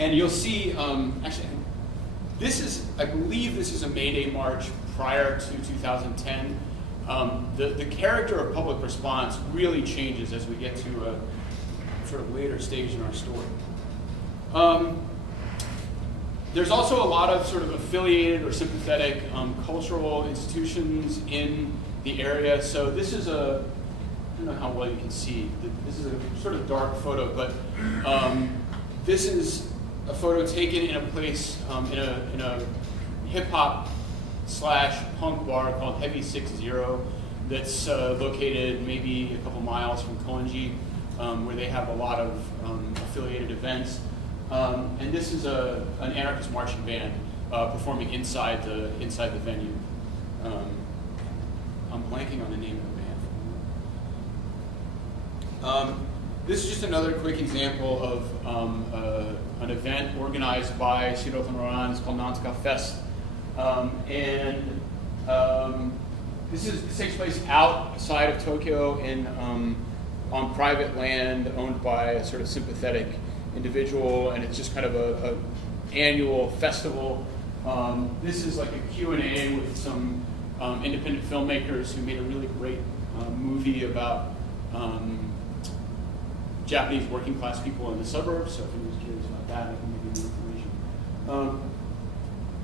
And you'll see, actually, I believe this is a May Day march prior to 2010. The character of public response really changes as we get to a sort of later stage in our story. There's also a lot of sort of affiliated or sympathetic cultural institutions in the area. So this is I don't know how well you can see. This is a sort of dark photo, but this is a photo taken in a place, in a hip-hop / punk bar called Heavy 60 that's located maybe a couple miles from Koenji, where they have a lot of affiliated events. And this is an anarchist marching band performing inside the venue. I'm blanking on the name of the band. This is just another quick example of an event organized by Sarasota FL. It's called Nantuka Fest. This takes place outside of Tokyo on private land owned by a sort of sympathetic individual, and it's just kind of a annual festival. This is like a Q&A with some independent filmmakers who made a really great movie about Japanese working class people in the suburbs, so if anyone's curious about that, I can give you more information.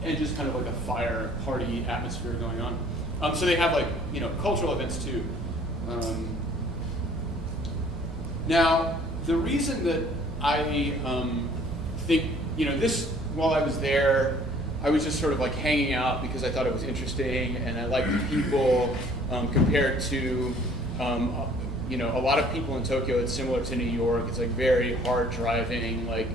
And just kind of like a fire party atmosphere going on. So they have like, cultural events too. Now, the reason that I think, this, while I was there, I was just sort of like hanging out because I thought it was interesting and I liked the people compared to, a lot of people in Tokyo. It's similar to New York. It's like very hard driving, like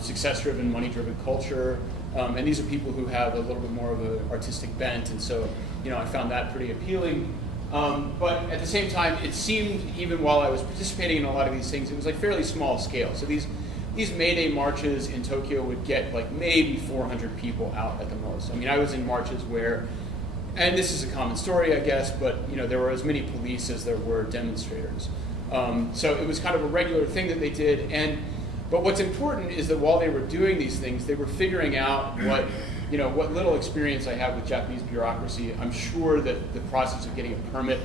success-driven, money-driven culture. And these are people who have a little bit more of an artistic bent, and so I found that pretty appealing. But at the same time, it seemed, even while I was participating in a lot of these things, it was like fairly small scale. So these May Day marches in Tokyo would get like maybe 400 people out at the most. I mean, I was in marches where, and this is a common story, I guess, but there were as many police as there were demonstrators. So it was kind of a regular thing that they did. But what's important is that while they were doing these things, they were figuring out what little experience I have with Japanese bureaucracy. I'm sure that the process of getting a permit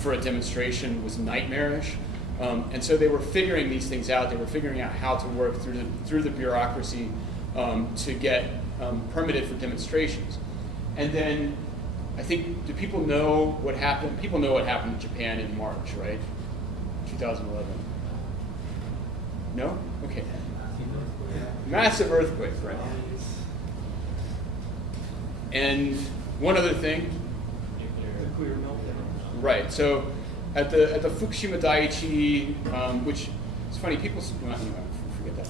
for a demonstration was nightmarish. And so they were figuring these things out. They were figuring out how to work through the bureaucracy to get permitted for demonstrations. And then I think, do people know what happened? People know what happened in Japan in March, right? 2011. No? Okay. Massive earthquake, right? And one other thing. Nuclear meltdown. Right. So at the Fukushima Daiichi, which it's funny, people forget that.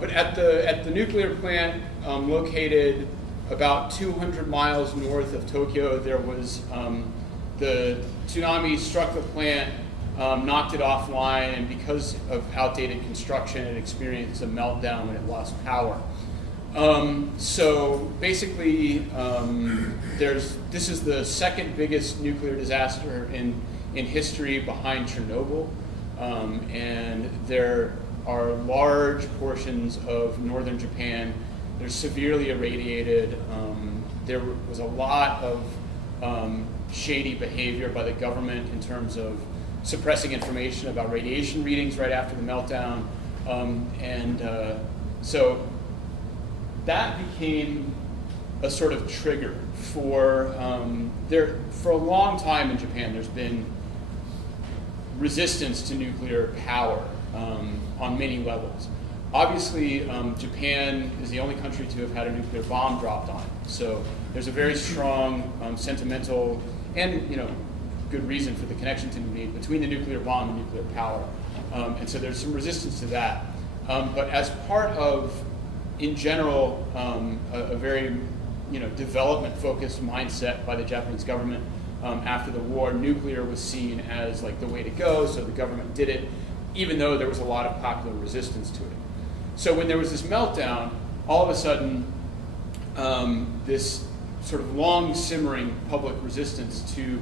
But at the nuclear plant located about 200 miles north of Tokyo, there was the tsunami struck the plant. Knocked it offline, and because of outdated construction, it experienced a meltdown when it lost power. So basically, this is the second biggest nuclear disaster in history behind Chernobyl, and there are large portions of northern Japan. They're severely irradiated. There was a lot of shady behavior by the government in terms of suppressing information about radiation readings right after the meltdown. So that became a sort of trigger for a long time in Japan. There's been resistance to nuclear power on many levels. Obviously, Japan is the only country to have had a nuclear bomb dropped on it. So there's a very strong sentimental and good reason for the connection to be made between the nuclear bomb and nuclear power. And so there's some resistance to that. But as part of, in general, a very development-focused mindset by the Japanese government after the war, nuclear was seen as like the way to go, so the government did it, even though there was a lot of popular resistance to it. So when there was this meltdown, all of a sudden, this sort of long simmering public resistance to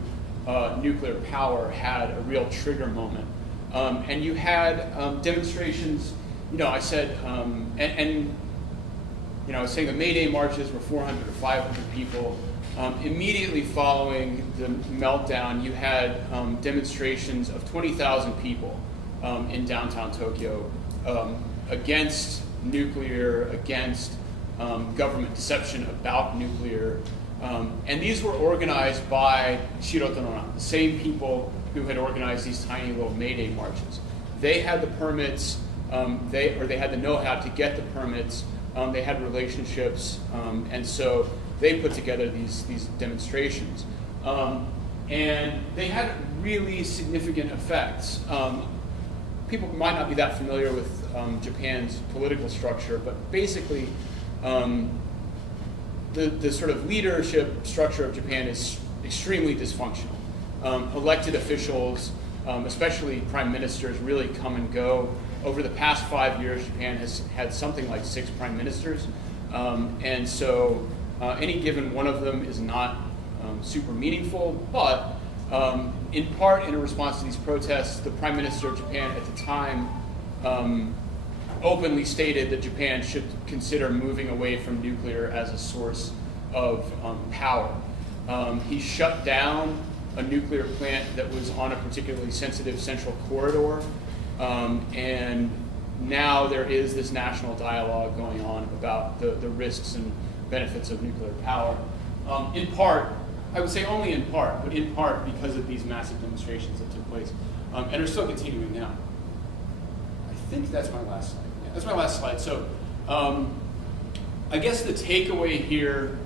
nuclear power had a real trigger moment. And you had demonstrations, I said, and I was saying the May Day marches were 400 or 500 people. Immediately following the meltdown, you had demonstrations of 20,000 people in downtown Tokyo against nuclear, against government deception about nuclear. And these were organized by Shiroto-no-ran, the same people who had organized these tiny little May Day marches. They had the permits, they had the know-how to get the permits, they had relationships, and so they put together these demonstrations. And they had really significant effects. People might not be that familiar with Japan's political structure, but basically the sort of leadership structure of Japan is extremely dysfunctional. Elected officials, especially prime ministers, really come and go. Over the past 5 years, Japan has had something like 6 prime ministers, and so any given one of them is not super meaningful, but in part in a response to these protests, the Prime Minister of Japan at the time openly stated that Japan should consider moving away from nuclear as a source of power. He shut down a nuclear plant that was on a particularly sensitive central corridor, and now there is this national dialogue going on about the risks and benefits of nuclear power. In part, I would say only in part, but in part because of these massive demonstrations that took place and are still continuing now. I think that's my last slide. Yeah, that's my last slide. So I guess the takeaway here,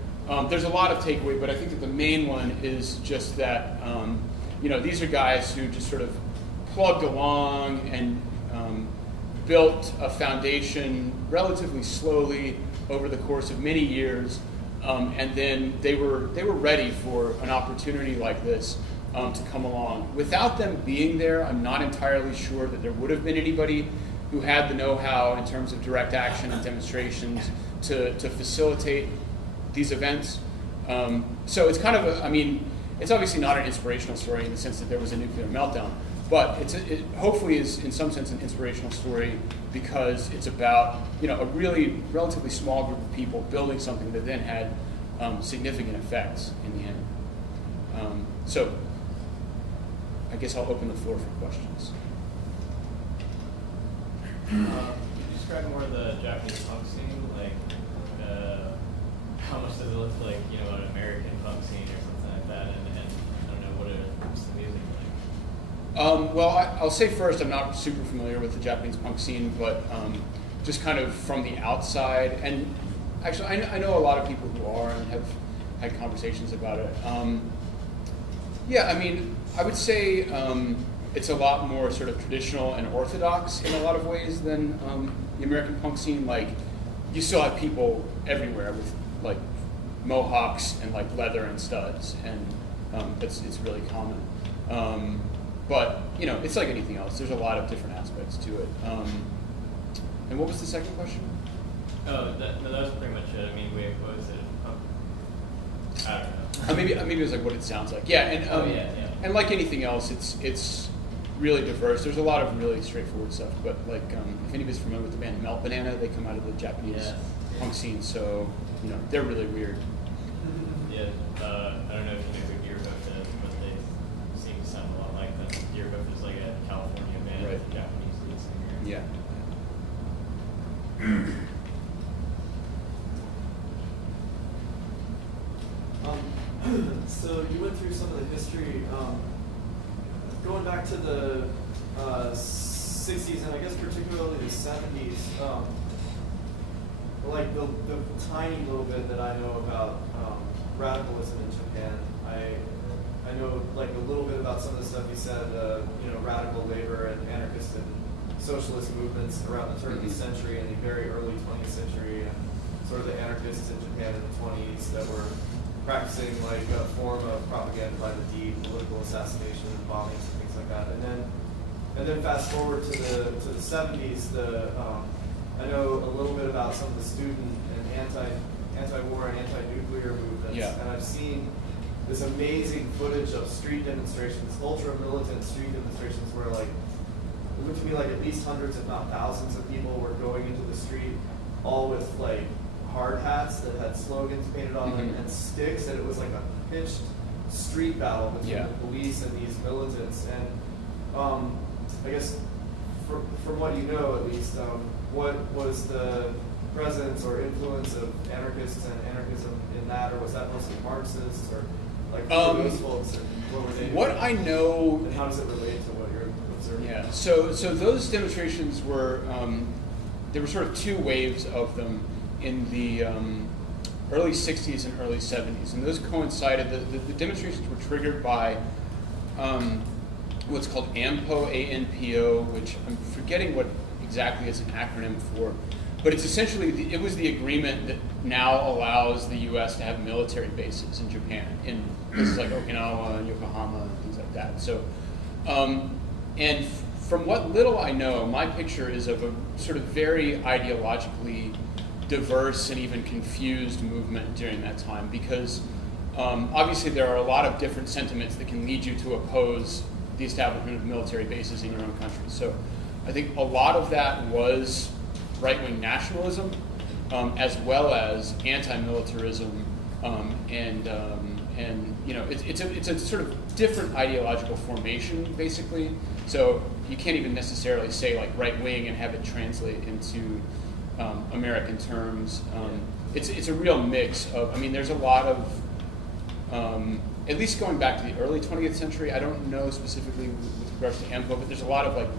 there's a lot of takeaway, but I think that the main one is just that these are guys who just sort of plugged along and built a foundation relatively slowly over the course of many years, and then they were ready for an opportunity like this to come along. Without them being there, I'm not entirely sure that there would have been anybody who had the know-how in terms of direct action and demonstrations to facilitate these events. So it's kind of it's obviously not an inspirational story in the sense that there was a nuclear meltdown, but it hopefully is in some sense an inspirational story because it's about a really relatively small group of people building something that then had significant effects in the end. So I guess I'll open the floor for questions. Could you describe more of the Japanese punk scene? Like, how much does it look like, an American punk scene or something like that? And I don't know, what is the music like? Well, I'll say first, I'm not super familiar with the Japanese punk scene, but just kind of from the outside, and actually I know a lot of people who are and have had conversations about it. Yeah, I would say it's a lot more sort of traditional and orthodox in a lot of ways than the American punk scene. Like, you still have people everywhere with like mohawks and like leather and studs, and it's really common. But it's like anything else. There's a lot of different aspects to it. And what was the second question? Oh, that was pretty much it. What was it? I don't know. Maybe it was like what it sounds like. Yeah, and and like anything else, it's really diverse. There's a lot of really straightforward stuff, but like if anybody's familiar with the band Melt Banana, they come out of the Japanese punk scene, so they're really weird. Yeah, I don't know if you know who Gearbook is, but they seem to sound a lot like them. Gearbook is like a California band with a Japanese lead singer. Yeah. So you went through some of the history, going back to the 60s and I guess particularly the 70s, like the tiny little bit that I know about radicalism in Japan. I know like a little bit about some of the stuff you said, radical labor and anarchist and socialist movements around the turn of the century and the very early 20th century, and sort of the anarchists in Japan in the 20s that were practicing like a form of propaganda by the deed, political assassination, and bombings and things like that. And then fast forward to the 70s, I know a little bit about some of the student and anti-war and anti-nuclear movements, and I've seen this amazing footage of street demonstrations, ultra-militant street demonstrations where like, it looked to me like at least hundreds if not thousands of people were going into the street, all with like hard hats that had slogans painted on them and sticks, and it was like a pitched street battle between the police and these militants. And I guess from what you know, at least, what was the presence or influence of anarchists and anarchism in that, or was that mostly Marxists, or like who were those folks, or what were they? What I know, and how does it relate to what you're observing? Yeah, so those demonstrations were there were sort of two waves of them in the early '60s and early '70s, and those coincided. The demonstrations were triggered by what's called ANPO, A-N-P-O, which I'm forgetting what exactly it's an acronym for, but it's essentially, it was the agreement that now allows the U.S. to have military bases in Japan, in places like Okinawa and Yokohama and things like that. So, and from what little I know, my picture is of a sort of very ideologically diverse and even confused movement during that time, because obviously there are a lot of different sentiments that can lead you to oppose the establishment of military bases in your own country. So I think a lot of that was right-wing nationalism, as well as anti-militarism, and you know, it's a sort of different ideological formation, basically. So you can't even necessarily say like right-wing and have it translate into American terms. It's a real mix of, I mean, there's a lot of, at least going back to the early 20th century, I don't know specifically with regards to ANPO, but there's a lot of like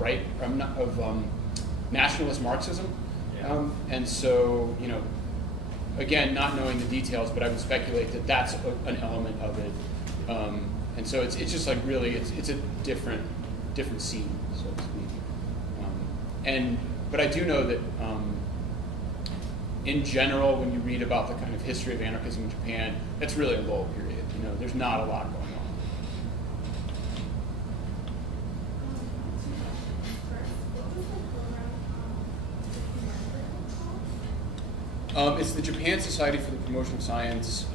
nationalist Marxism. And so, you know, again, not knowing the details, but I would speculate that that's an element of it. And so it's just like really, it's a different scene, so to speak. But I do know that in general, when you read about the kind of history of anarchism in Japan, it's really a lull period. You know, there's not a lot going on. It's the Japan Society for the Promotion of Science.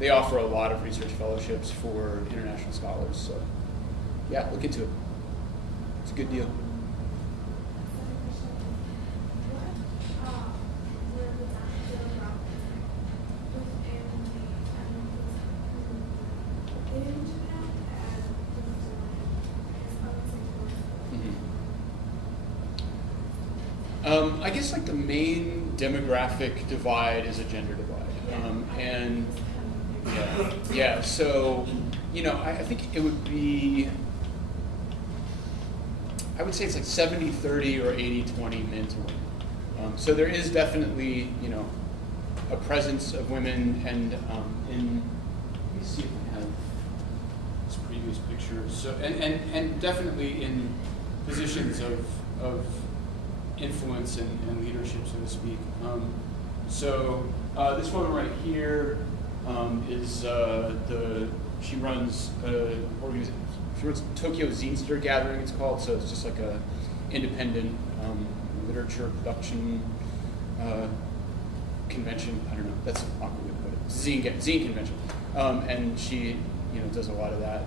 They offer a lot of research fellowships for international scholars. So, yeah, look into it. It's a good deal. I guess like the main demographic divide is a gender divide, and yeah. So, you know, I think it would be, I would say it's like 70-30 or 80-20 men to women. So there is definitely, you know, a presence of women, and in, let me see if I have this previous picture. So and definitely in positions of influence and leadership, so to speak. This woman right here is she runs she runs Tokyo Zinster Gathering, it's called. So it's just like a independent literature production convention. I don't know, that's an awkward way to put it. Zine convention, and she, you know, does a lot of that.